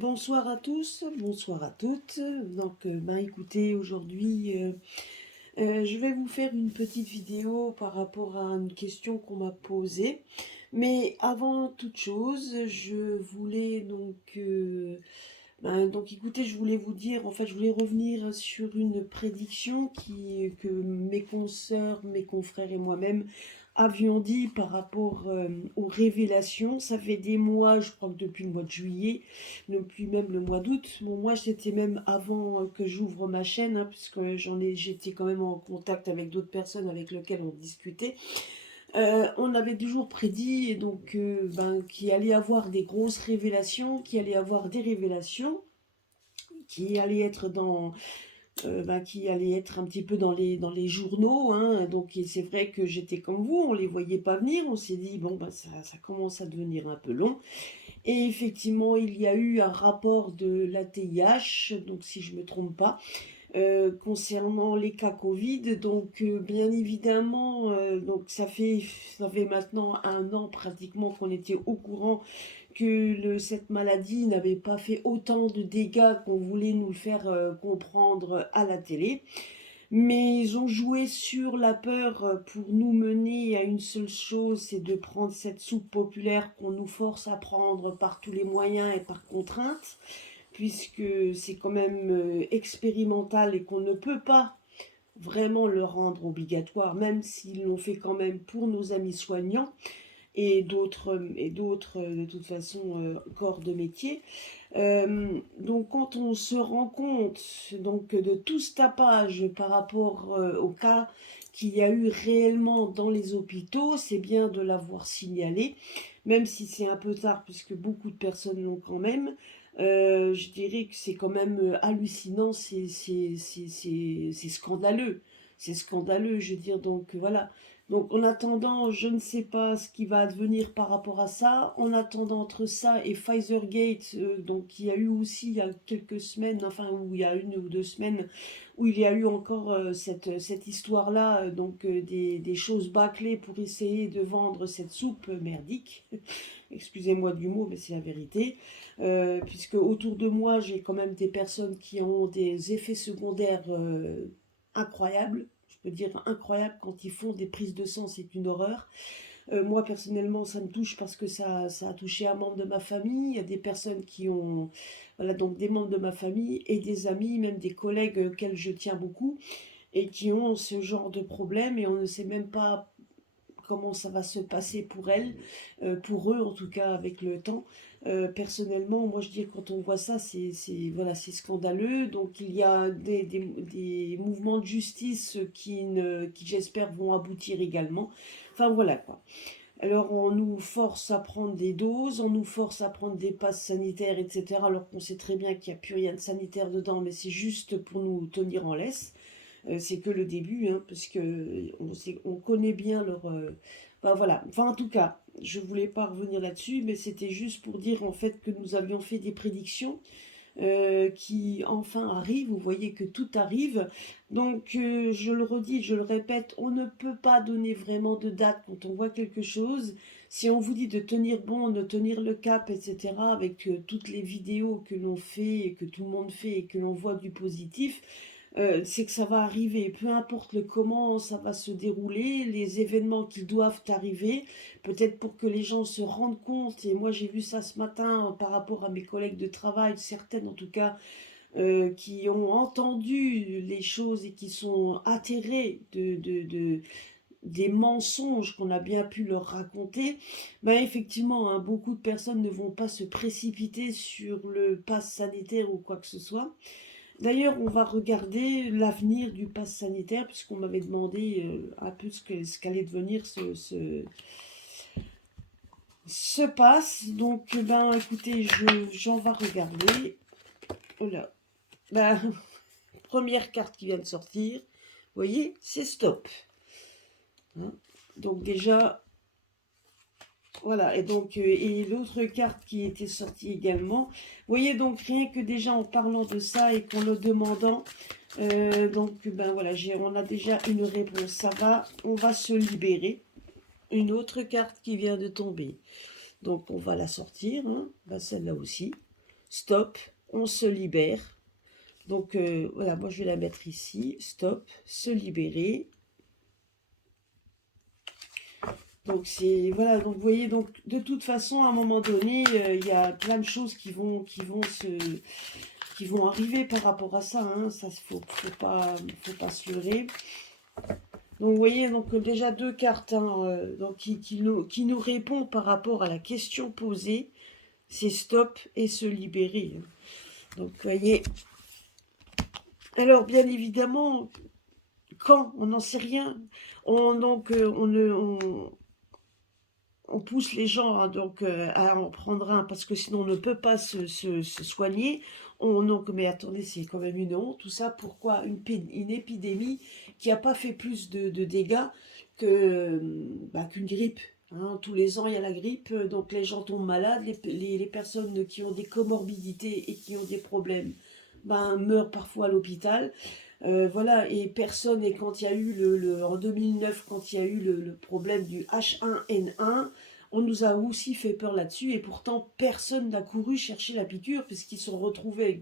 Bonsoir à tous, bonsoir à toutes. Donc, écoutez, aujourd'hui, je vais vous faire une petite vidéo par rapport à une question qu'on m'a posée. Mais avant toute chose, je voulais donc écoutez, je voulais vous dire, en fait, je voulais revenir sur une prédiction que mes consoeurs, mes confrères et moi-même avions dit par rapport aux révélations. Ça fait des mois, je crois que depuis le mois de juillet, depuis même le mois d'août. Bon, moi, c'était même avant que j'ouvre ma chaîne, hein, puisque j'étais quand même en contact avec d'autres personnes avec lesquelles on discutait. On avait toujours prédit et donc qu'il allait y avoir des grosses révélations, qu'il allait y avoir des révélations qui allait être qui allait être un petit peu dans les journaux, hein. Donc c'est vrai que j'étais comme vous, on les voyait pas venir, on s'est dit bon ça commence à devenir un peu long. Et effectivement, il y a eu un rapport de l'ATIH, donc si je me trompe pas, concernant les cas Covid. Donc bien évidemment, donc ça fait maintenant un an pratiquement qu'on était au courant que cette maladie n'avait pas fait autant de dégâts qu'on voulait nous le faire comprendre à la télé. Mais ils ont joué sur la peur pour nous mener à une seule chose, c'est de prendre cette soupe populaire qu'on nous force à prendre par tous les moyens et par contrainte, puisque c'est quand même expérimental et qu'on ne peut pas vraiment le rendre obligatoire, même s'ils l'ont fait quand même pour nos amis soignants et d'autres de toute façon corps de métier. Donc quand on se rend compte donc de tout ce tapage par rapport au cas qu'il y a eu réellement dans les hôpitaux, c'est bien de l'avoir signalé, même si c'est un peu tard puisque beaucoup de personnes l'ont quand même. Je dirais que c'est quand même hallucinant, c'est scandaleux. C'est scandaleux, je veux dire, donc voilà. Donc en attendant, je ne sais pas ce qui va advenir par rapport à ça. En attendant entre ça et Pfizergate, donc il y a eu aussi il y a quelques semaines, enfin où il y a 1 ou 2 semaines, où il y a eu encore cette histoire-là, des choses bâclées pour essayer de vendre cette soupe merdique. Excusez-moi du mot, mais c'est la vérité. Puisque autour de moi, j'ai quand même des personnes qui ont des effets secondaires incroyables. Je peux dire incroyables quand ils font des prises de sang, c'est une horreur. Moi, personnellement, ça me touche parce que ça a touché un membre de ma famille. Il y a des personnes qui ont, voilà, donc des membres de ma famille et des amis, même des collègues auxquels je tiens beaucoup, et qui ont ce genre de problème et on ne sait même pas comment ça va se passer pour elles, pour eux en tout cas avec le temps. Personnellement, moi je dis quand on voit ça, voilà, c'est scandaleux. Donc il y a des mouvements de justice qui j'espère vont aboutir également. Enfin voilà quoi. Alors on nous force à prendre des doses, on nous force à prendre des passes sanitaires, etc. Alors qu'on sait très bien qu'il n'y a plus rien de sanitaire dedans, mais c'est juste pour nous tenir en laisse. C'est que le début, hein, parce que on connaît bien leur. Enfin, voilà. Enfin, en tout cas, je voulais pas revenir là-dessus, mais c'était juste pour dire en fait que nous avions fait des prédictions qui enfin arrivent. Vous voyez que tout arrive. Donc, je le redis, je le répète, on ne peut pas donner vraiment de date quand on voit quelque chose. Si on vous dit de tenir bon, de tenir le cap, etc., avec toutes les vidéos que l'on fait et que tout le monde fait et que l'on voit du positif, c'est que ça va arriver, peu importe le comment ça va se dérouler, les événements qui doivent arriver, peut-être pour que les gens se rendent compte, et moi j'ai vu ça ce matin par rapport à mes collègues de travail, certaines en tout cas, qui ont entendu les choses et qui sont atterrés des mensonges qu'on a bien pu leur raconter. Effectivement, hein, beaucoup de personnes ne vont pas se précipiter sur le pass sanitaire ou quoi que ce soit. D'ailleurs, on va regarder l'avenir du pass sanitaire, puisqu'on m'avait demandé un peu ce qu'allait devenir ce pass. Donc, écoutez, j'en vais regarder. Oh là. Ben, première carte qui vient de sortir. Vous voyez, c'est stop. Hein. Donc déjà, voilà. Et donc, et l'autre carte qui était sortie également. Vous voyez, donc rien que déjà en parlant de ça et qu'en le demandant, donc, voilà, on a déjà une réponse. Ça va, on va se libérer. Une autre carte qui vient de tomber. Donc, on va la sortir. Hein. Celle-là aussi. stop, on se libère. Donc voilà, moi je vais la mettre ici, stop, se libérer. Donc c'est voilà, donc vous voyez, donc de toute façon à un moment donné, il y a plein de choses qui vont arriver par rapport à ça, hein. Ça faut pas se leurrer. Donc vous voyez, donc déjà deux cartes, hein, donc qui nous répond par rapport à la question posée, c'est stop et se libérer, hein. Donc vous voyez, alors bien évidemment, quand on n'en sait rien, on pousse les gens, hein, donc à en prendre un parce que sinon on ne peut pas se soigner. Donc, mais attendez, c'est quand même une honte tout ça. Pourquoi une épidémie qui n'a pas fait plus de dégâts qu'une grippe, hein. Tous les ans il y a la grippe, donc les gens tombent malades, les personnes qui ont des comorbidités et qui ont des problèmes meurent parfois à l'hôpital. Voilà, et personne, et quand il y a eu en 2009, quand il y a eu le problème du H1N1, on nous a aussi fait peur là-dessus, et pourtant personne n'a couru chercher la piqûre, puisqu'ils se sont retrouvés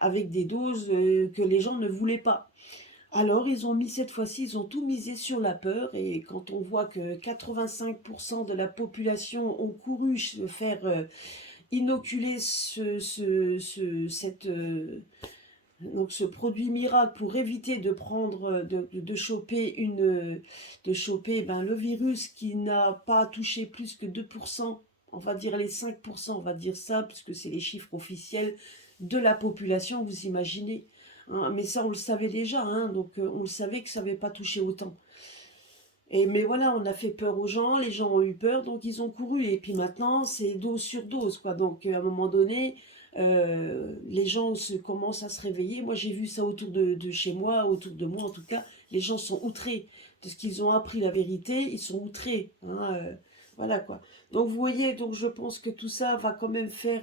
avec des doses que les gens ne voulaient pas. Alors, ils ont mis cette fois-ci, ils ont tout misé sur la peur, et quand on voit que 85% de la population ont couru se faire inoculer donc ce produit miracle pour éviter de prendre, de choper le virus qui n'a pas touché plus que 2%, on va dire les 5%, on va dire ça, puisque c'est les chiffres officiels de la population, vous imaginez, hein. Mais ça, on le savait déjà, hein, donc on le savait que ça n'avait pas touché autant. Mais voilà, on a fait peur aux gens, les gens ont eu peur, donc ils ont couru. Et puis maintenant, c'est dose sur dose, quoi. Donc à un moment donné, les gens commencent à se réveiller. Moi, j'ai vu ça autour de chez moi, autour de moi en tout cas. Les gens sont outrés de ce qu'ils ont appris la vérité, ils sont outrés, hein, voilà quoi. Donc vous voyez, donc je pense que tout ça va quand même faire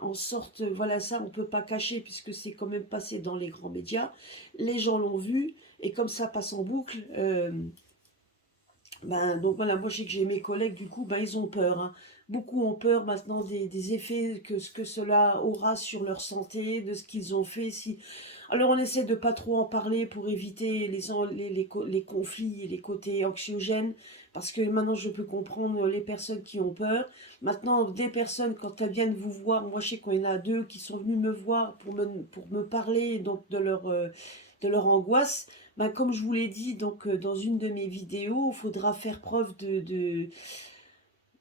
en sorte, voilà, ça on peut pas cacher puisque c'est quand même passé dans les grands médias. Les gens l'ont vu et comme ça passe en boucle. Donc voilà, moi je sais que j'ai mes collègues, du coup, ils ont peur, hein. Beaucoup ont peur maintenant des effets que ce que cela aura sur leur santé, de ce qu'ils ont fait. Alors on essaie de pas trop en parler pour éviter les conflits et les côtés anxiogènes, parce que maintenant je peux comprendre les personnes qui ont peur. Maintenant, des personnes, quand elles viennent vous voir, moi je sais qu'il y en a deux qui sont venus me voir pour me parler donc de leur angoisse. Comme je vous l'ai dit donc, dans une de mes vidéos, il faudra faire preuve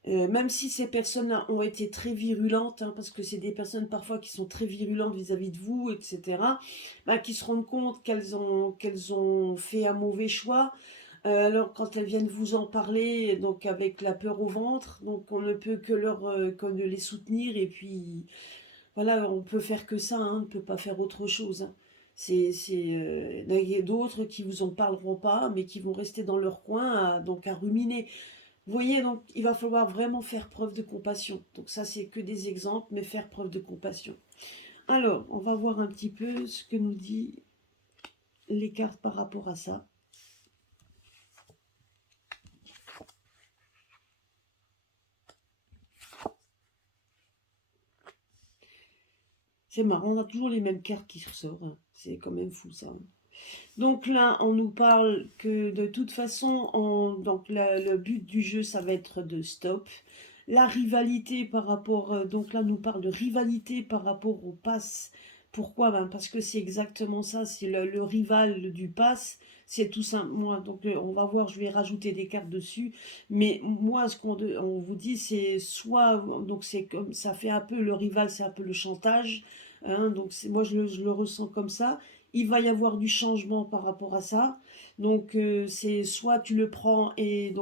même si ces personnes ont été très virulentes, hein, parce que c'est des personnes parfois qui sont très virulentes vis-à-vis de vous, etc., qui se rendent compte qu'elles ont fait un mauvais choix. Alors quand elles viennent vous en parler, donc avec la peur au ventre, donc on ne peut que les soutenir, et puis voilà, on peut faire que ça, hein, on ne peut pas faire autre chose, hein. Il y a d'autres qui vous en parleront pas, mais qui vont rester dans leur coin, donc à ruminer. Vous voyez, donc il va falloir vraiment faire preuve de compassion. Donc ça, c'est que des exemples, mais faire preuve de compassion. Alors, on va voir un petit peu ce que nous dit les cartes par rapport à ça. C'est marrant, on a toujours les mêmes cartes qui ressortent, hein. C'est quand même fou ça, hein. Donc là, on nous parle que de toute façon, le but du jeu, ça va être de stop. La rivalité par rapport, donc là, on nous parle de rivalité par rapport au pass. Pourquoi? Parce que c'est exactement ça, c'est le rival du pass. C'est tout simple. Moi, donc on va voir, je vais rajouter des cartes dessus. Mais moi, on vous dit, c'est soit, donc c'est comme ça fait un peu le rival, c'est un peu le chantage, hein. Donc moi, je le ressens comme ça. Il va y avoir du changement par rapport à ça. Donc c'est soit tu le prends et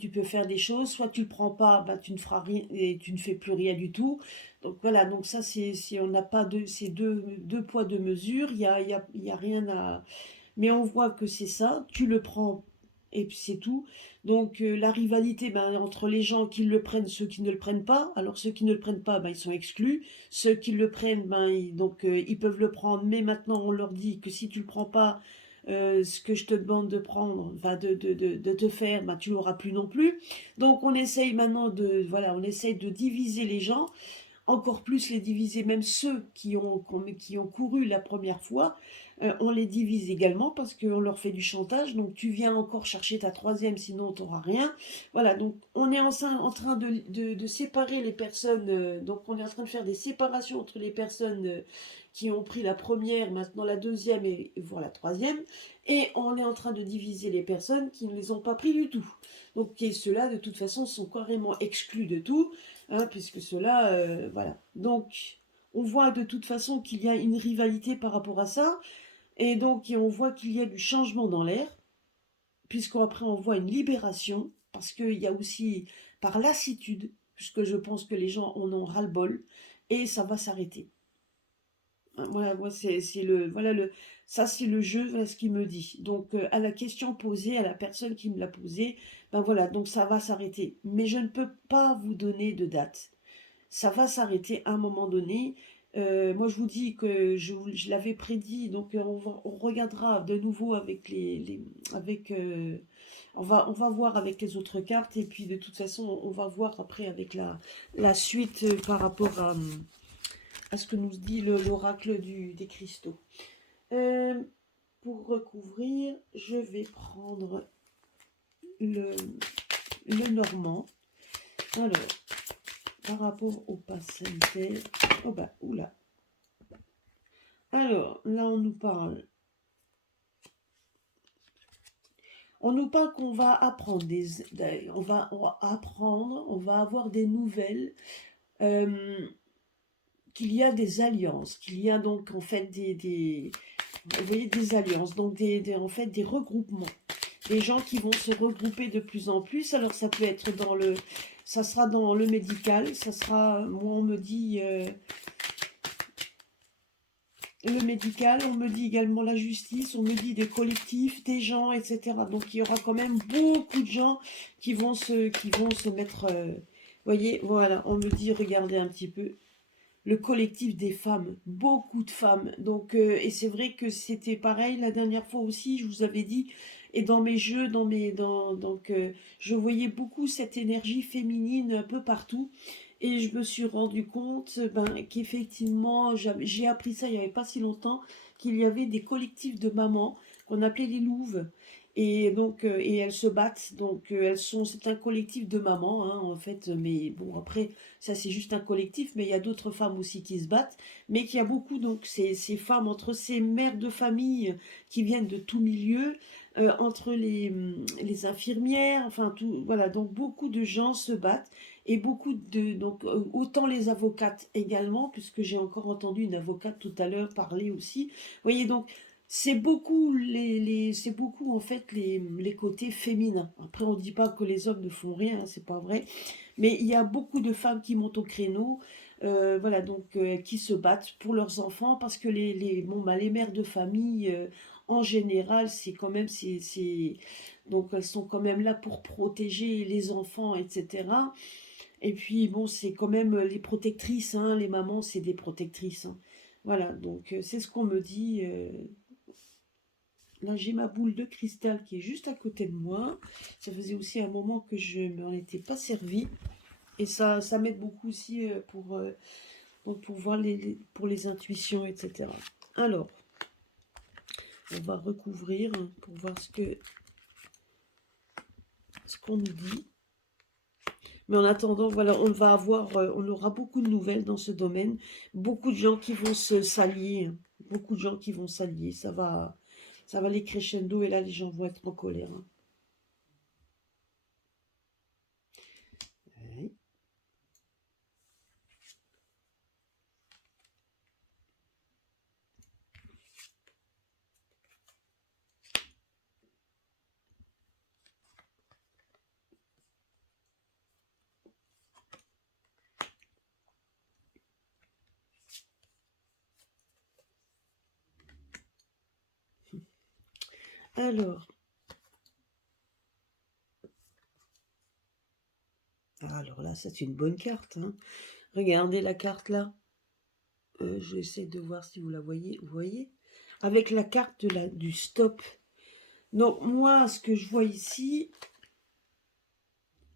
tu peux faire des choses, soit tu le prends pas, tu ne feras rien et tu ne fais plus rien du tout. Donc voilà, donc ça on n'a pas c'est deux poids deux mesures, il y a rien à, mais on voit que c'est ça, tu le prends et puis c'est tout. Donc la rivalité, entre les gens qui le prennent, ceux qui ne le prennent pas. Alors ceux qui ne le prennent pas, ils sont exclus. Ceux qui le prennent, ils peuvent le prendre, mais maintenant on leur dit que si tu le prends pas, ce que je te demande de prendre, de te faire, tu l'auras plus non plus. Donc on essaye maintenant on essaye de diviser les gens encore plus les diviser, même ceux qui ont couru la première fois, on les divise également parce qu'on leur fait du chantage, donc tu viens encore chercher ta troisième, sinon tu n'auras rien. Voilà, donc on est en train de séparer les personnes, donc on est en train de faire des séparations entre les personnes qui ont pris la première, maintenant la deuxième et voire la troisième, et on est en train de diviser les personnes qui ne les ont pas pris du tout. Donc ceux-là, de toute façon, sont carrément exclus de tout, hein, puisque ceux-là, voilà. Donc on voit de toute façon qu'il y a une rivalité par rapport à ça, et donc on voit qu'il y a du changement dans l'air, puisqu'après on voit une libération, parce qu'il y a aussi par lassitude, puisque je pense que les gens en ont ras-le-bol, et ça va s'arrêter. Voilà, moi c'est ça c'est le jeu, voilà ce qu'il me dit. Donc à la question posée, à la personne qui me l'a posée, ben voilà, donc ça va s'arrêter. Mais je ne peux pas vous donner de date. Ça va s'arrêter à un moment donné. Moi je vous dis que je l'avais prédit, donc on regardera de nouveau avec avec on va voir avec les autres cartes, et puis de toute façon on va voir après avec la suite par rapport à ce que nous dit l'oracle des cristaux. Euh, pour recouvrir, je vais prendre le normand. Alors, par rapport au passante, oh bah, oula. Alors, là, on nous parle qu'on va apprendre on va avoir des nouvelles, qu'il y a des alliances, qu'il y a donc en fait vous voyez, des alliances, donc en fait des regroupements, des gens qui vont se regrouper de plus en plus. Alors ça peut être ça sera dans le médical, ça sera, moi on me dit le médical, on me dit également la justice, on me dit des collectifs, des gens, etc. Donc il y aura quand même beaucoup de gens qui vont se mettre, voyez, voilà, on me dit, regardez un petit peu, le collectif des femmes, beaucoup de femmes. Donc, et c'est vrai que c'était pareil la dernière fois aussi, je vous avais dit, et dans mes jeux, donc je voyais beaucoup cette énergie féminine un peu partout, et je me suis rendu compte qu'effectivement, j'ai appris ça il n'y avait pas si longtemps, qu'il y avait des collectifs de mamans qu'on appelait les louves. Et donc, et elles se battent, donc c'est un collectif de mamans, hein, en fait, mais bon, après, ça c'est juste un collectif, mais il y a d'autres femmes aussi qui se battent, mais qu'il y a beaucoup, donc ces femmes, entre ces mères de famille qui viennent de tout milieu, entre les infirmières, enfin tout, voilà, donc beaucoup de gens se battent, et beaucoup donc autant les avocates également, puisque j'ai encore entendu une avocate tout à l'heure parler aussi, vous voyez, donc c'est beaucoup c'est beaucoup en fait les côtés féminins. Après on ne dit pas que les hommes ne font rien, hein, c'est pas vrai, mais il y a beaucoup de femmes qui montent au créneau, voilà, donc qui se battent pour leurs enfants, parce que les mères de famille, en général, c'est quand même, donc elles sont quand même là pour protéger les enfants, etc. Et puis bon, c'est quand même les protectrices, hein, les mamans, c'est des protectrices, hein. Voilà, donc c'est ce qu'on me dit. Là, j'ai ma boule de cristal qui est juste à côté de moi. Ça faisait aussi un moment que je ne m'en étais pas servi. Et ça m'aide beaucoup aussi pour voir pour les intuitions, etc. Alors, on va recouvrir pour voir ce qu'on nous dit. Mais en attendant, voilà, on aura beaucoup de nouvelles dans ce domaine. Beaucoup de gens qui vont s'allier. Beaucoup de gens qui vont s'allier. Ça va aller crescendo, et là, les gens vont être en colère, hein. Ouais. Alors là, c'est une bonne carte, hein. Regardez la carte là. J'essaie de voir si vous la voyez. Vous voyez? Avec la carte du stop. Donc moi, ce que je vois ici,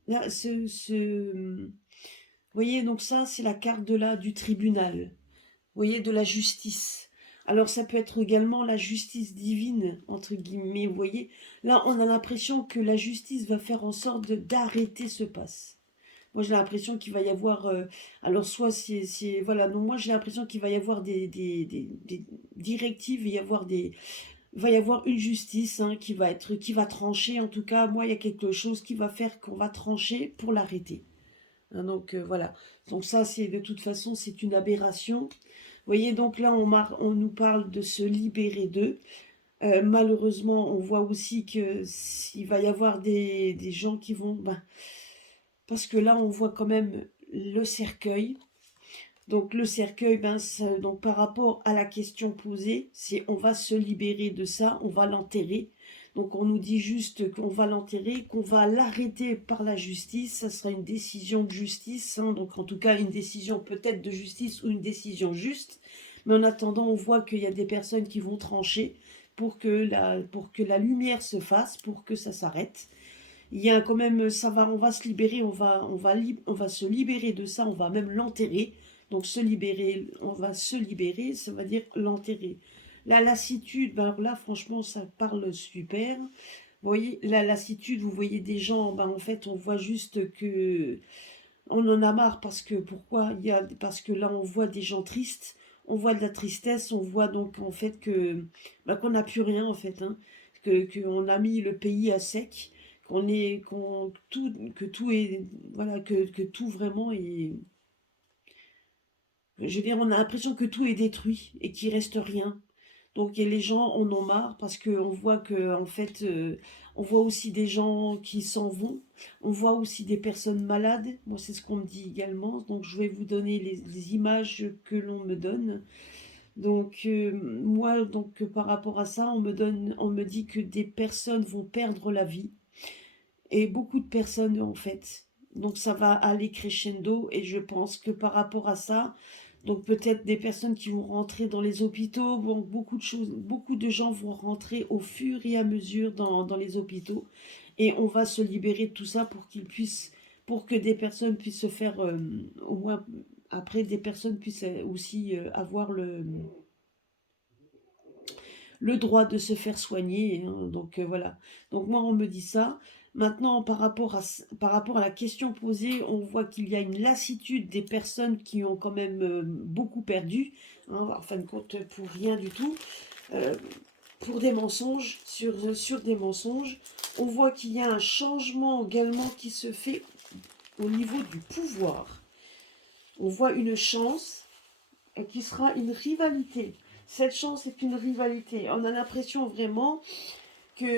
là, voyez, donc ça, c'est la carte du tribunal. Vous voyez, de la justice. Alors ça peut être également la justice divine, entre guillemets, vous voyez. Là, on a l'impression que la justice va faire en sorte d'arrêter ce passe. Moi, j'ai l'impression qu'il va y avoir... alors, soit voilà, donc moi, j'ai l'impression qu'il va y avoir des directives, il va y avoir une justice hein, qui va trancher. En tout cas, moi, il y a quelque chose qui va faire qu'on va trancher pour l'arrêter. Hein, donc, voilà. Donc ça, c'est de toute façon, c'est une aberration. Vous voyez, donc là, on nous parle de se libérer d'eux. Malheureusement, on voit aussi que s'il va y avoir des gens qui vont... Ben, parce que là, on voit quand même le cercueil. Donc le cercueil, ben, donc par rapport à la question posée, c'est on va se libérer de ça, on va l'enterrer. Donc on nous dit juste qu'on va l'enterrer, qu'on va l'arrêter par la justice. Ça sera une décision de justice, hein, donc en tout cas une décision peut-être de justice ou une décision juste. Mais en attendant, on voit qu'il y a des personnes qui vont trancher pour que la lumière se fasse, pour que ça s'arrête. Il y a quand même, on va se libérer, on va se libérer de ça, on va même l'enterrer. Donc se libérer, on va se libérer, ça veut dire l'enterrer. La lassitude, ben alors là franchement ça parle super. Vous voyez, la lassitude, vous voyez des gens, ben en fait on voit juste que on en a marre parce que pourquoi parce que là on voit des gens tristes, on voit de la tristesse, on voit donc en fait que ben, qu'on n'a plus rien en fait, hein, qu'on a mis le pays à sec, que tout est voilà que tout vraiment est, je veux dire, on a l'impression que tout est détruit et qu'il reste rien. Donc et les gens en ont marre parce qu'on voit que en fait, on voit aussi des gens qui s'en vont. On voit aussi des personnes malades. Moi, c'est ce qu'on me dit également. Donc je vais vous donner les images que l'on me donne. Donc moi, donc par rapport à ça, on me dit que des personnes vont perdre la vie et beaucoup de personnes en fait. Donc ça va aller crescendo et je pense que par rapport à ça, donc peut-être des personnes qui vont rentrer dans les hôpitaux, bon, beaucoup de choses, beaucoup de gens vont rentrer au fur et à mesure dans les hôpitaux et on va se libérer de tout ça pour que des personnes puissent se faire, au moins après des personnes puissent aussi avoir le droit de se faire soigner. Hein, donc voilà. Donc moi on me dit ça. Maintenant par rapport à la question posée, on voit qu'il y a une lassitude des personnes qui ont quand même beaucoup perdu. Hein, en fin de compte pour rien du tout. Euh, pour des mensonges, sur des mensonges. On voit qu'il y a un changement également qui se fait au niveau du pouvoir. On voit une chance qui sera une rivalité. Cette chance est une rivalité. On a l'impression vraiment qu'il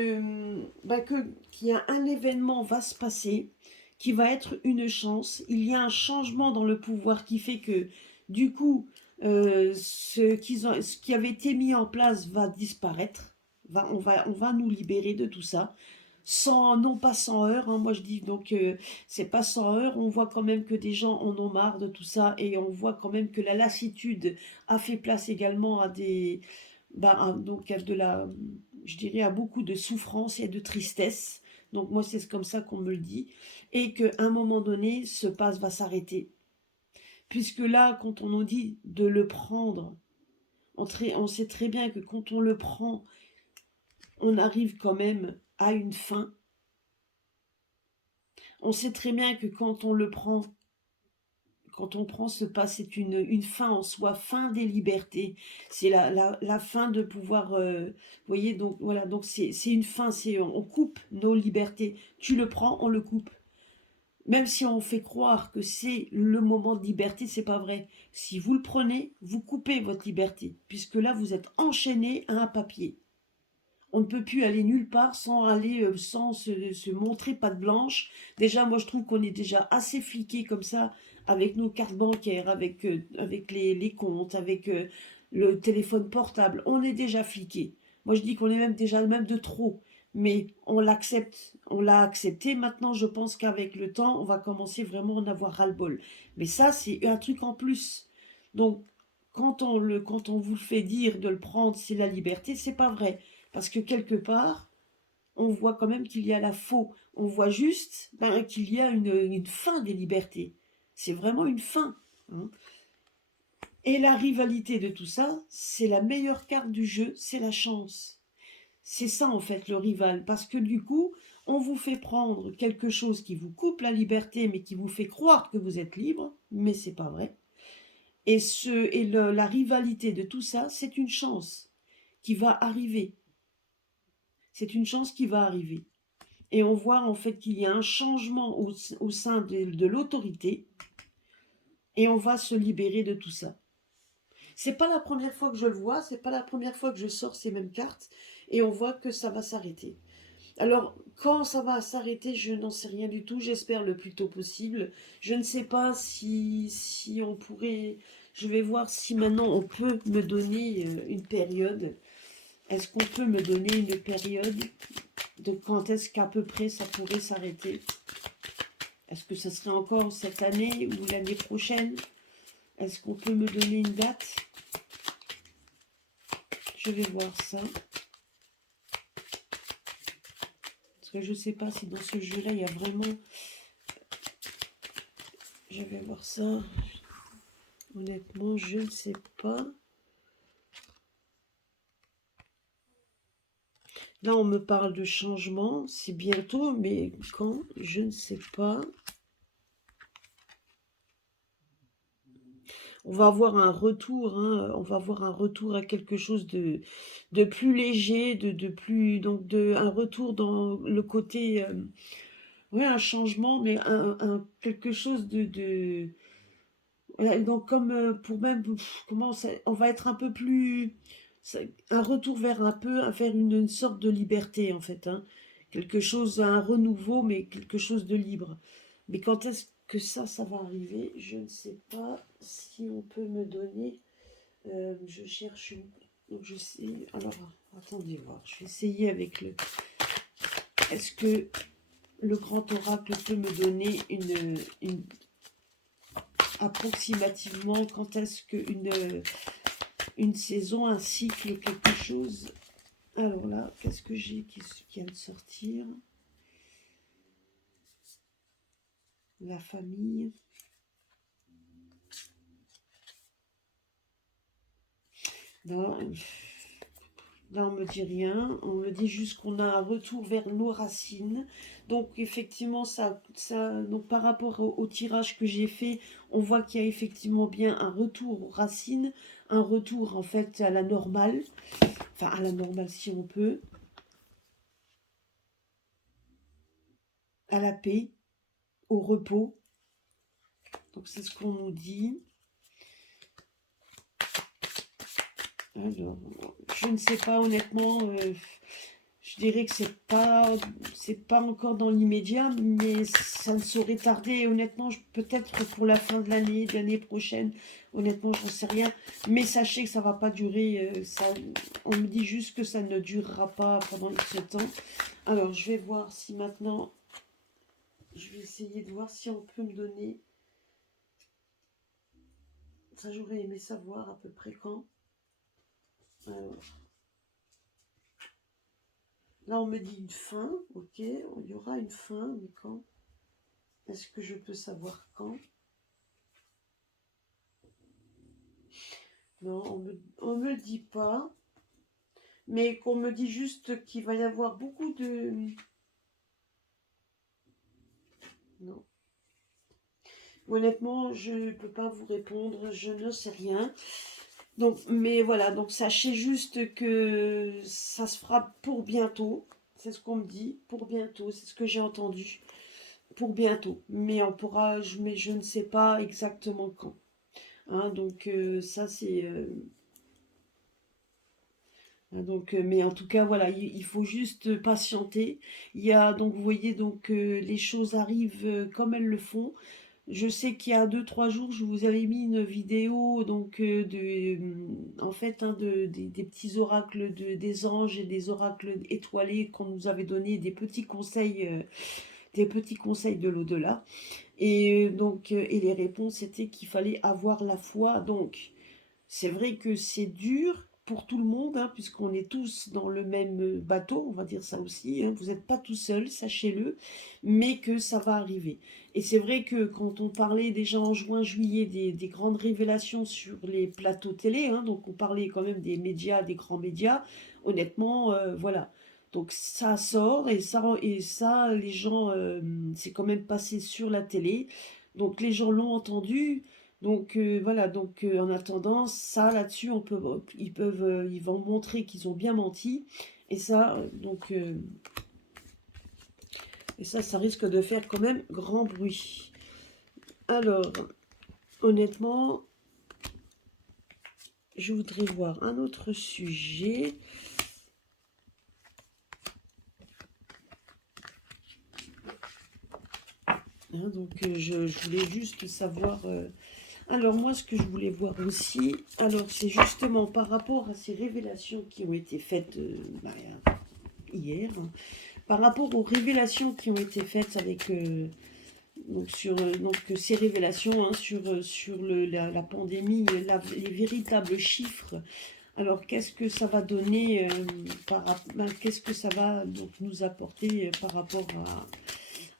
y a un événement va se passer, qui va être une chance. Il y a un changement dans le pouvoir qui fait que, du coup, ce qui avait été mis en place va disparaître. On va nous libérer de tout ça. Non pas sans heurts, hein, moi je dis donc c'est pas sans heurts, on voit quand même que des gens en ont marre de tout ça et on voit quand même que la lassitude a fait place également à donc à je dirais à beaucoup de souffrance et de tristesse. Donc moi c'est comme ça qu'on me le dit et qu'à un moment donné ce passe va s'arrêter. Puisque là quand on nous dit de le prendre, on sait très bien que quand on le prend, on arrive quand même à une fin. On sait très bien que quand on prend ce pas, c'est une fin en soi, fin des libertés. C'est la fin de pouvoir, vous voyez, donc voilà, donc c'est une fin, on coupe nos libertés. Tu le prends, on le coupe. Même si on fait croire que c'est le moment de liberté, c'est pas vrai. Si vous le prenez, vous coupez votre liberté, puisque là, vous êtes enchaîné à un papier. On ne peut plus aller nulle part sans se montrer patte blanche. Déjà, moi, je trouve qu'on est déjà assez fliqué comme ça avec nos cartes bancaires, avec les comptes, avec le téléphone portable. On est déjà fliqué. Moi, je dis qu'on est même déjà même de trop. Mais on l'accepte, on l'a accepté. Maintenant, je pense qu'avec le temps, on va commencer vraiment à en avoir ras-le-bol. Mais ça, c'est un truc en plus. Donc, quand on vous fait dire de le prendre, c'est la liberté, c'est pas vrai. Parce que quelque part, on voit quand même qu'il y a la faux. On voit juste qu'il y a une fin des libertés. C'est vraiment une fin, hein. Et la rivalité de tout ça, c'est la meilleure carte du jeu, c'est la chance. C'est ça en fait le rival, parce que du coup, on vous fait prendre quelque chose qui vous coupe la liberté, mais qui vous fait croire que vous êtes libre, mais c'est pas vrai. La rivalité de tout ça, c'est une chance qui va arriver. C'est une chance qui va arriver. Et on voit en fait qu'il y a un changement au sein de l'autorité, et on va se libérer de tout ça. C'est pas la première fois que je le vois, c'est pas la première fois que je sors ces mêmes cartes, et on voit que ça va s'arrêter. Alors, quand ça va s'arrêter, je n'en sais rien du tout. J'espère le plus tôt possible. Je ne sais pas si on pourrait... Je vais voir si maintenant on peut me donner une période. Est-ce qu'on peut me donner une période de quand est-ce qu'à peu près ça pourrait s'arrêter? Est-ce que ça serait encore cette année ou l'année prochaine? Est-ce qu'on peut me donner une date? Je vais voir ça. Parce que je ne sais pas si dans ce jeu-là, il y a vraiment... Je vais voir ça. Honnêtement, je ne sais pas. Là, on me parle de changement. C'est bientôt, mais quand? Je ne sais pas. On va avoir un retour, hein, on va avoir un retour à quelque chose de plus léger, de plus... Donc, un retour dans le côté... oui, un changement, mais quelque chose donc comme pour même... comment ça, on va être un peu plus... Un retour vers vers une sorte de liberté, en fait, hein. Quelque chose, un renouveau, mais quelque chose de libre. Mais quand est-ce que ça va arriver? Je ne sais pas si on peut me donner... je cherche une... Donc je sais... Alors, attendez voir. Je vais essayer avec le... Est-ce que le grand oracle peut me donner une approximativement quand est-ce une saison, un cycle, quelque chose? Alors là, qu'est-ce que j'ai qui vient de sortir? La famille. Non, là on me dit rien, on me dit juste qu'on a un retour vers nos racines. Donc effectivement, donc par rapport au tirage que j'ai fait, on voit qu'il y a effectivement bien un retour aux racines, un retour en fait à la normale, enfin à la normale si on peut, à la paix, au repos. Donc c'est ce qu'on nous dit. Alors, je ne sais pas honnêtement, je dirais que c'est pas encore dans l'immédiat, mais ça ne saurait tarder. Honnêtement, peut-être pour la fin de l'année prochaine, honnêtement, j'en sais rien. Mais sachez que ça va pas durer. On me dit juste que ça ne durera pas pendant X temps. Alors, je vais voir si maintenant, je vais essayer de voir si on peut me donner. Ça, j'aurais aimé savoir à peu près quand. Alors, là, on me dit une fin, ok, il y aura une fin, mais quand? Est-ce que je peux savoir quand? Non, on me le dit pas, mais qu'on me dit juste qu'il va y avoir beaucoup de... Non. Honnêtement, je ne peux pas vous répondre, je ne sais rien. Donc, mais voilà, donc sachez juste que ça se fera pour bientôt. C'est ce qu'on me dit, pour bientôt, c'est ce que j'ai entendu. Pour bientôt. Mais mais je ne sais pas exactement quand. Hein, donc ça c'est... donc, mais en tout cas, voilà, il faut juste patienter. Il y a donc, vous voyez, donc les choses arrivent comme elles le font. Je sais qu'il y a 2, 3 jours, je vous avais mis une vidéo donc en fait, hein, des petits oracles des anges et des oracles étoilés qu'on nous avait donné des petits conseils de l'au-delà. Et donc, et les réponses étaient qu'il fallait avoir la foi. Donc, c'est vrai que c'est dur pour tout le monde, hein, puisqu'on est tous dans le même bateau, on va dire ça aussi, hein. Vous n'êtes pas tout seul, sachez-le, mais que ça va arriver. Et c'est vrai que quand on parlait déjà en juin, juillet des grandes révélations sur les plateaux télé, hein, donc on parlait quand même des médias, des grands médias, honnêtement, voilà. Donc ça sort et ça les gens, c'est quand même passé sur la télé. Donc les gens l'ont entendu. Donc voilà, donc en attendant, ça là-dessus, ils vont montrer qu'ils ont bien menti. Et ça, et ça risque de faire quand même grand bruit. Alors, honnêtement, je voudrais voir un autre sujet. Hein, donc, je voulais juste savoir... Alors, moi, ce que je voulais voir aussi, alors, c'est justement par rapport à ces révélations qui ont été faites hier, hein, par rapport aux révélations qui ont été faites avec... donc sur ces révélations, hein, sur la pandémie, les véritables chiffres. Alors qu'est-ce que ça va donner qu'est-ce que ça va donc nous apporter par rapport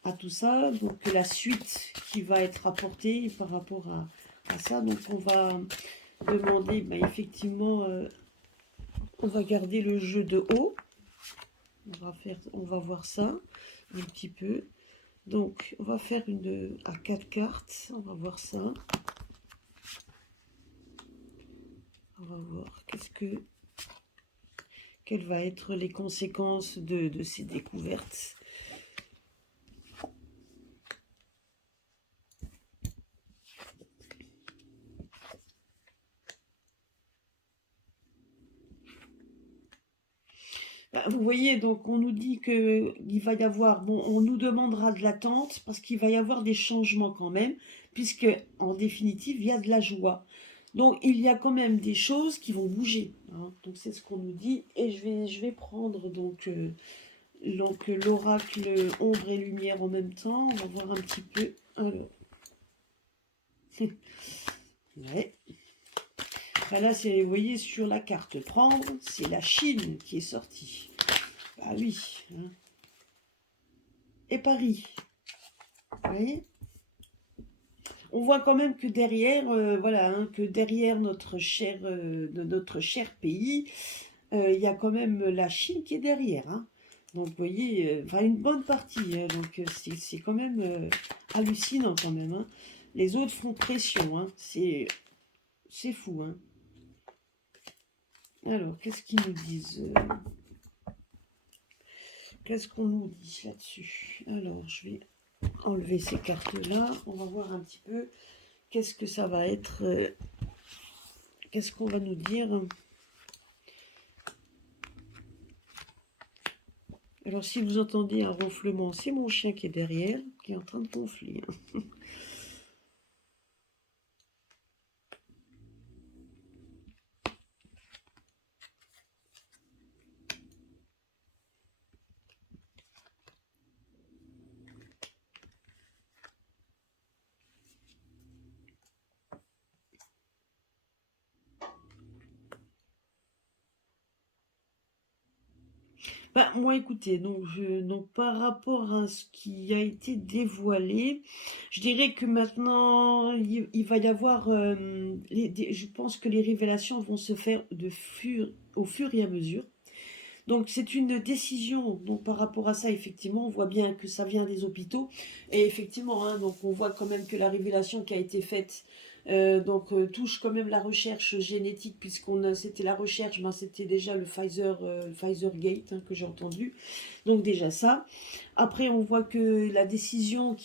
à tout ça, donc la suite qui va être apportée par rapport à ça. Donc on va demander effectivement on va garder le jeu de haut, on va voir ça un petit peu. Donc, on va faire une à 4 cartes. On va voir ça. On va voir quelles vont être les conséquences de ces découvertes. Vous voyez, donc on nous dit qu'il va y avoir, bon, on nous demandera de l'attente parce qu'il va y avoir des changements quand même, puisque en définitive, il y a de la joie. Donc il y a quand même des choses qui vont bouger, hein. Donc c'est ce qu'on nous dit, et je vais prendre donc l'oracle ombre et lumière en même temps. On va voir un petit peu. Alors, ouais. Là, c'est, vous voyez, sur la carte prendre, c'est la Chine qui est sortie. Bah oui. Hein. Et Paris. Vous voyez, on voit quand même que derrière, voilà, hein, que derrière notre cher pays, il y a quand même la Chine qui est derrière. Hein. Donc, vous voyez, enfin, une bonne partie. Hein, donc, c'est quand même hallucinant quand même. Hein. Les autres font pression. Hein. C'est fou. Hein. Alors, qu'est-ce qu'ils nous disent Qu'est-ce qu'on nous dit là-dessus? Alors, je vais enlever ces cartes-là. On va voir un petit peu qu'est-ce que ça va être. Qu'est-ce qu'on va nous dire? Alors, si vous entendez un ronflement, c'est mon chien qui est derrière, qui est en train de ronfler. Moi, écoutez, donc par rapport à ce qui a été dévoilé, je dirais que maintenant, il va y avoir, je pense que les révélations vont se faire au fur et à mesure. Donc c'est une décision. Donc par rapport à ça, effectivement, on voit bien que ça vient des hôpitaux. Et effectivement, hein, donc on voit quand même que la révélation qui a été faite touche quand même la recherche génétique, c'était la recherche, c'était déjà le Pfizer Gate, hein, que j'ai entendu. Donc déjà ça. Après, on voit que la décision donc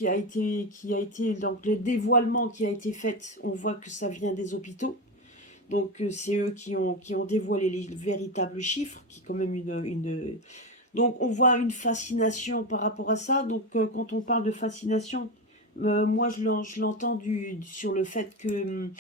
le dévoilement qui a été fait, on voit que ça vient des hôpitaux. Donc c'est eux qui ont dévoilé les véritables chiffres, qui est quand même Donc on voit une fascination par rapport à ça. Donc quand on parle de fascination, moi je l'entends sur le fait que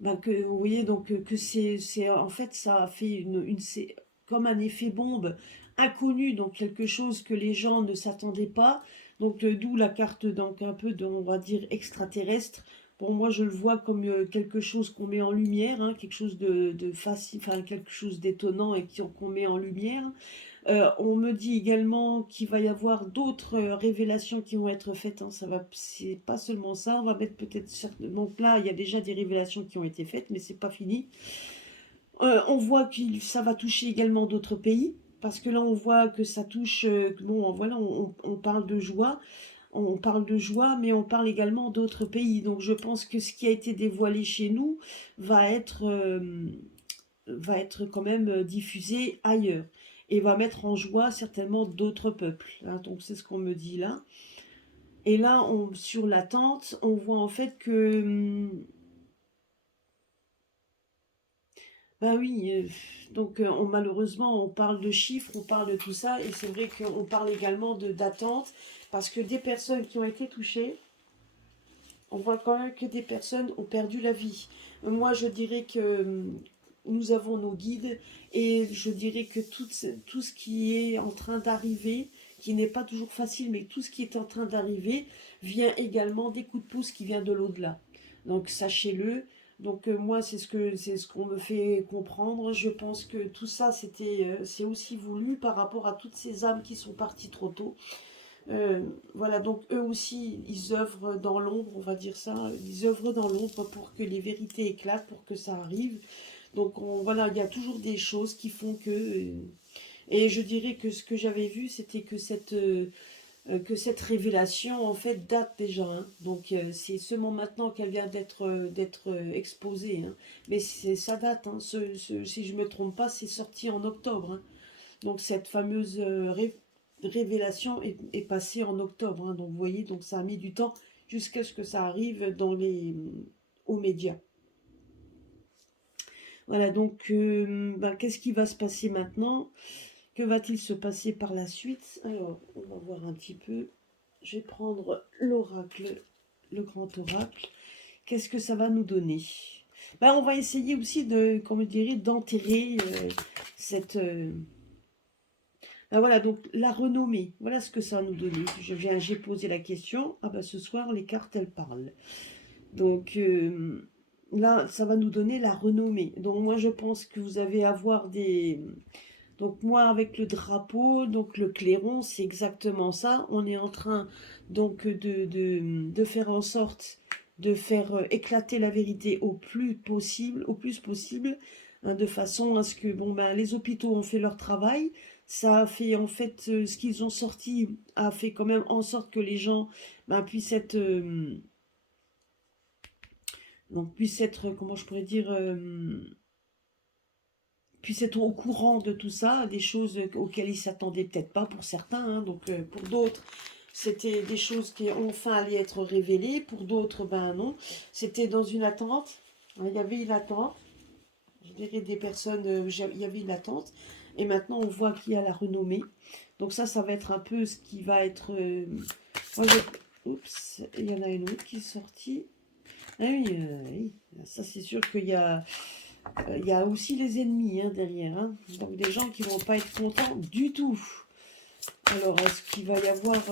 vous voyez, donc que en fait ça a fait c'est comme un effet bombe inconnu, donc quelque chose que les gens ne s'attendaient pas. Donc d'où la carte donc un peu on va dire extraterrestre. Pour moi, je le vois comme quelque chose qu'on met en lumière, hein, quelque chose de facile, enfin quelque chose d'étonnant et qu'on met en lumière. On me dit également qu'il va y avoir d'autres révélations qui vont être faites, hein. C'est pas seulement ça, on va mettre peut-être donc là, il y a déjà des révélations qui ont été faites, mais c'est pas fini. On voit que ça va toucher également d'autres pays, parce que là, on voit que ça touche, bon, voilà, on parle de joie, mais on parle également d'autres pays. Donc, je pense que ce qui a été dévoilé chez nous va être, va être quand même diffusé ailleurs et va mettre en joie certainement d'autres peuples, hein. Donc, c'est ce qu'on me dit là. Et là, sur la tente, on voit en fait que bah oui, donc malheureusement, on parle de chiffres, on parle de tout ça, et c'est vrai qu'on parle également d'attente, parce que des personnes qui ont été touchées, on voit quand même que des personnes ont perdu la vie. Moi, je dirais que nous avons nos guides, et je dirais que tout ce qui est en train d'arriver, qui n'est pas toujours facile, mais tout ce qui est en train d'arriver, vient également des coups de pouce qui viennent de l'au-delà. Donc sachez-le. Donc moi, c'est ce qu'on me fait comprendre. Je pense que tout ça, c'est aussi voulu par rapport à toutes ces âmes qui sont parties trop tôt. Voilà, donc eux aussi, ils œuvrent dans l'ombre, on va dire ça. Ils œuvrent dans l'ombre pour que les vérités éclatent, pour que ça arrive. Donc voilà, il y a toujours des choses qui font que... et je dirais que ce que j'avais vu, c'était que cette révélation, en fait, date déjà, hein. Donc c'est seulement maintenant qu'elle vient d'être exposée, hein. Mais ça date, hein. Si je ne me trompe pas, c'est sorti en octobre, hein. Donc cette fameuse révélation est passée en octobre, hein. Donc vous voyez, donc ça a mis du temps jusqu'à ce que ça arrive aux médias. Voilà, donc ben, qu'est-ce qui va se passer maintenant? Que va-t-il se passer par la suite? Alors, on va voir un petit peu. Je vais prendre l'oracle, le grand oracle. Qu'est-ce que ça va nous donner? Ben, on va essayer aussi comme je dirais, d'enterrer cette... ben voilà, donc la renommée. Voilà ce que ça va nous donner. J'ai posé la question. Ah ben ce soir, les cartes, elles parlent. Donc là, ça va nous donner la renommée. Donc moi, je pense que vous avez à avoir des... Donc moi, avec le drapeau, donc le clairon, c'est exactement ça. On est en train donc de faire en sorte de faire éclater la vérité au plus possible, hein, de façon à ce que bon ben les hôpitaux ont fait leur travail. Ça a fait en fait ce qu'ils ont sorti a fait quand même en sorte que les gens ben, puissent être comment je pourrais dire puissent être au courant de tout ça, des choses auxquelles ils s'attendaient peut-être pas pour certains, hein. Donc pour d'autres, c'était des choses qui enfin allaient être révélées, pour d'autres, ben non. C'était dans une attente, hein. Il y avait une attente, je dirais des personnes, il y avait une attente, et maintenant on voit qu'il y a la renommée. Donc ça va être un peu ce qui va être... Oups, il y en a une autre qui est sortie. Ah oui, oui. Ça c'est sûr qu'il y a aussi les ennemis, hein, derrière, hein. Donc des gens qui vont pas être contents du tout. Alors, est-ce qu'il va y avoir...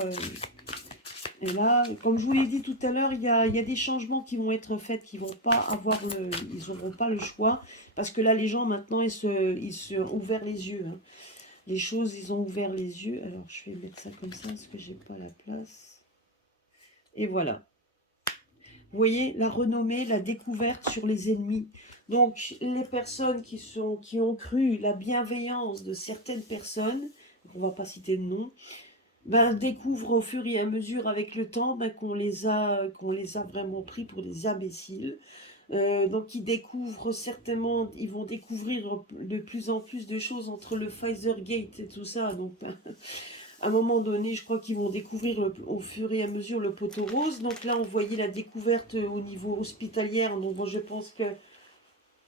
et là, comme je vous l'ai dit tout à l'heure, il y a des changements qui vont être faits, qui vont pas avoir ils n'auront pas le choix. Parce que là, les gens, maintenant, ils se ont ouvert les yeux, hein. Les choses, ils ont ouvert les yeux. Alors, je vais mettre ça comme ça, parce que j'ai pas la place. Et voilà. Vous voyez, la renommée, la découverte sur les ennemis. Donc, les personnes qui ont cru la bienveillance de certaines personnes, on ne va pas citer de nom, ben, découvrent au fur et à mesure avec le temps ben, qu'on les a vraiment pris pour des imbéciles. Donc, ils découvrent certainement, ils vont découvrir de plus en plus de choses entre le Pfizergate et tout ça. Donc, ben, à un moment donné, je crois qu'ils vont découvrir au fur et à mesure le poteau rose. Donc là, on voyait la découverte au niveau hospitalier. Donc bon, je pense que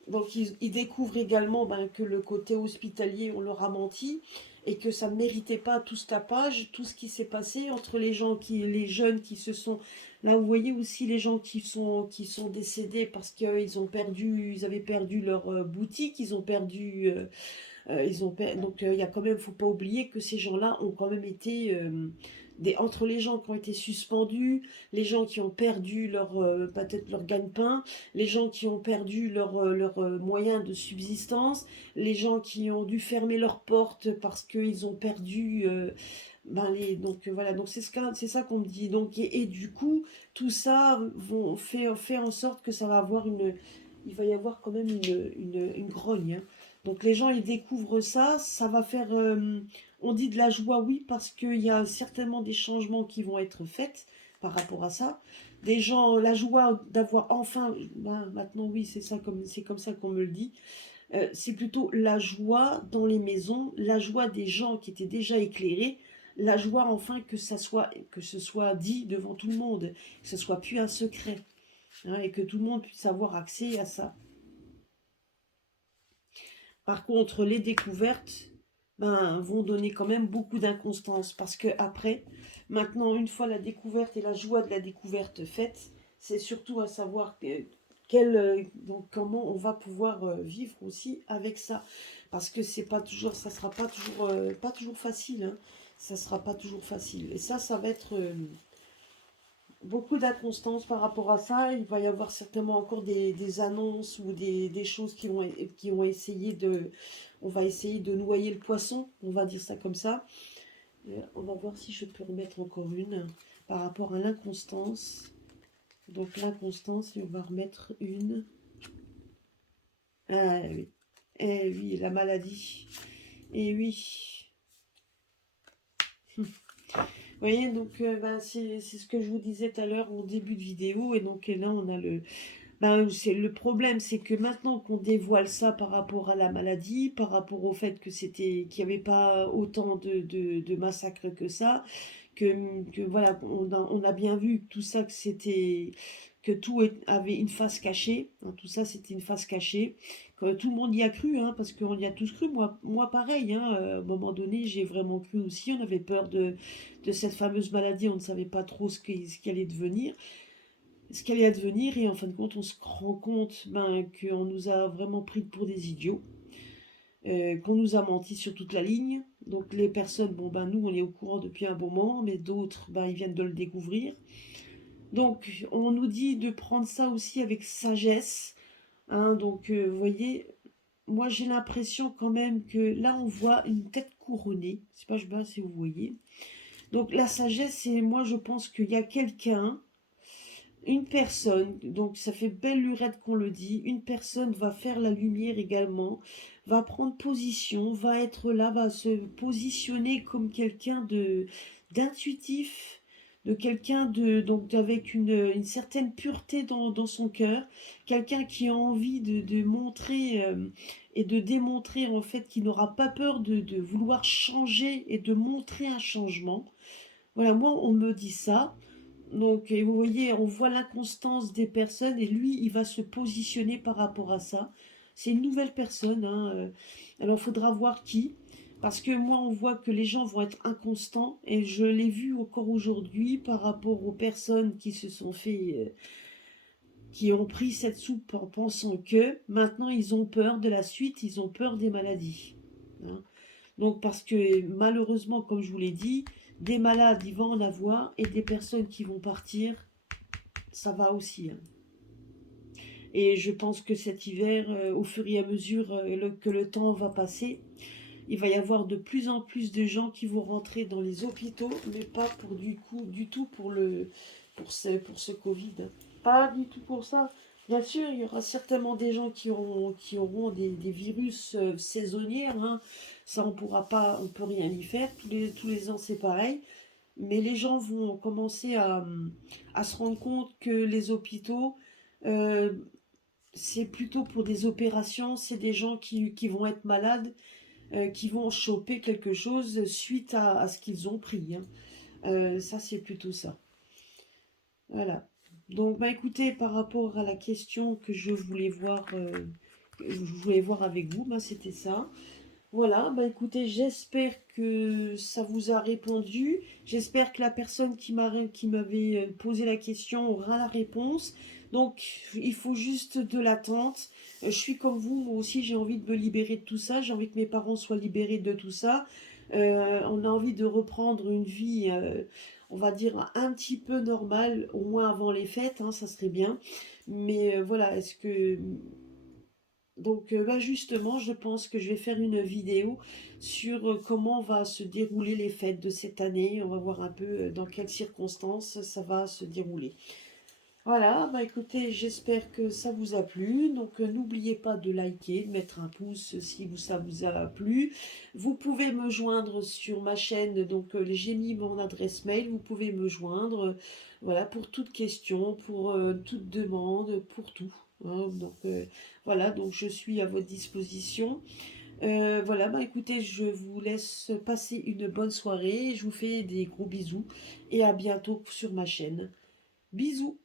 donc ils découvrent également ben, que le côté hospitalier, on leur a menti et que ça ne méritait pas tout ce tapage, tout ce qui s'est passé entre les jeunes qui se sont... Là, vous voyez aussi les gens qui sont décédés parce ils avaient perdu leur boutique, ils ont perdu... donc il y a quand même, faut pas oublier que ces gens-là ont quand même été entre les gens qui ont été suspendus, les gens qui ont perdu peut-être leur gagne-pain, les gens qui ont perdu leur moyen de subsistance, les gens qui ont dû fermer leurs portes parce qu'ils ont perdu donc voilà, donc c'est ça qu'on me dit. Donc et du coup, tout ça fait en sorte que ça va avoir il va y avoir quand même une grogne, hein. Donc les gens ils découvrent ça, ça va faire on dit de la joie, oui, parce qu'il y a certainement des changements qui vont être faits par rapport à ça. Des gens, la joie d'avoir enfin, maintenant oui, c'est comme ça qu'on me le dit. C'est plutôt la joie dans les maisons, la joie des gens qui étaient déjà éclairés, la joie enfin que ce soit dit devant tout le monde, que ce soit plus un secret, hein, et que tout le monde puisse avoir accès à ça. Par contre, les découvertes vont donner quand même beaucoup d'inconstance parce que après, maintenant, une fois la découverte et la joie de la découverte faite, c'est surtout à savoir donc comment on va pouvoir vivre aussi avec ça, parce que c'est pas toujours, ça sera pas toujours facile, hein. Ça sera pas toujours facile. Et ça va être beaucoup d'inconstance par rapport à ça. Il va y avoir certainement encore des annonces ou des choses qui vont essayer on va essayer de noyer le poisson, on va dire ça comme ça. On va voir si je peux remettre encore une par rapport à l'inconstance. Donc l'inconstance, et on va remettre une. Ah oui. Eh oui, la maladie. Eh oui. Vous voyez, donc c'est ce que je vous disais tout à l'heure en début de vidéo. Et donc là, on a c'est le problème, c'est que maintenant qu'on dévoile ça par rapport à la maladie, par rapport au fait qu'il n'y avait pas autant de massacres que ça, que voilà, on a bien vu que tout ça, que avait une face cachée, hein, tout ça c'était une face cachée, que tout le monde y a cru, hein, parce qu'on y a tous cru, moi pareil, hein, à un moment donné j'ai vraiment cru aussi, on avait peur de cette fameuse maladie, on ne savait pas trop ce qui allait devenir, et en fin de compte on se rend compte qu'on nous a vraiment pris pour des idiots, qu'on nous a menti sur toute la ligne. Donc les personnes, nous on est au courant depuis un bon moment, mais d'autres, ils viennent de le découvrir. Donc on nous dit de prendre ça aussi avec sagesse, hein. Donc vous voyez, moi j'ai l'impression quand même que là on voit une tête couronnée, je sais pas si vous voyez. Donc la sagesse, c'est, moi je pense qu'il y a quelqu'un, une personne, donc ça fait belle lurette qu'on le dit, une personne va faire la lumière également, va prendre position, va être là, va se positionner comme quelqu'un d'intuitif, de quelqu'un donc avec une certaine pureté dans son cœur, quelqu'un qui a envie de montrer et de démontrer en fait qu'il n'aura pas peur de vouloir changer et de montrer un changement. Voilà, moi on me dit ça. Donc, et vous voyez, on voit l'inconstance des personnes et lui, il va se positionner par rapport à ça. C'est une nouvelle personne, hein. Alors, il faudra voir qui. Parce que moi, on voit que les gens vont être inconstants et je l'ai vu encore aujourd'hui par rapport aux personnes qui se sont qui ont pris cette soupe en pensant que maintenant ils ont peur de la suite, ils ont peur des maladies, hein. Donc parce que malheureusement, comme je vous l'ai dit, des malades, il va en avoir, et des personnes qui vont partir, ça va aussi, hein. Et je pense que cet hiver, au fur et à mesure que le temps va passer, il va y avoir de plus en plus de gens qui vont rentrer dans les hôpitaux, mais pas du tout pour ce Covid, hein. Pas du tout pour ça. Bien sûr, il y aura certainement des gens qui auront des virus saisonniers, hein. Ça, on peut rien y faire. Tous les ans, c'est pareil. Mais les gens vont commencer à se rendre compte que les hôpitaux, euh, c'est plutôt pour des opérations, c'est des gens qui vont être malades, qui vont choper quelque chose suite à ce qu'ils ont pris, hein. Ça, c'est plutôt ça. Voilà. Donc, écoutez, par rapport à la question que je voulais voir avec vous, c'était ça. Voilà, écoutez, j'espère que ça vous a répondu. J'espère que la personne qui m'avait posé la question aura la réponse. Donc, il faut juste de l'attente. Je suis comme vous, moi aussi, j'ai envie de me libérer de tout ça. J'ai envie que mes parents soient libérés de tout ça. On a envie de reprendre une vie, on va dire un petit peu normale, au moins avant les fêtes, hein, ça serait bien. Mais voilà, est-ce que donc, bah, justement, je pense que je vais faire une vidéo sur comment va se dérouler les fêtes de cette année. On va voir un peu dans quelles circonstances ça va se dérouler. Voilà, bah écoutez, j'espère que ça vous a plu. Donc, n'oubliez pas de liker, de mettre un pouce si ça vous a plu. Vous pouvez me joindre sur ma chaîne, donc j'ai mis mon adresse mail. Vous pouvez me joindre, voilà, pour toute question, pour toute demande, pour tout, hein. Donc, voilà, donc je suis à votre disposition. Voilà, bah écoutez, je vous laisse passer une bonne soirée. Je vous fais des gros bisous et à bientôt sur ma chaîne. Bisous!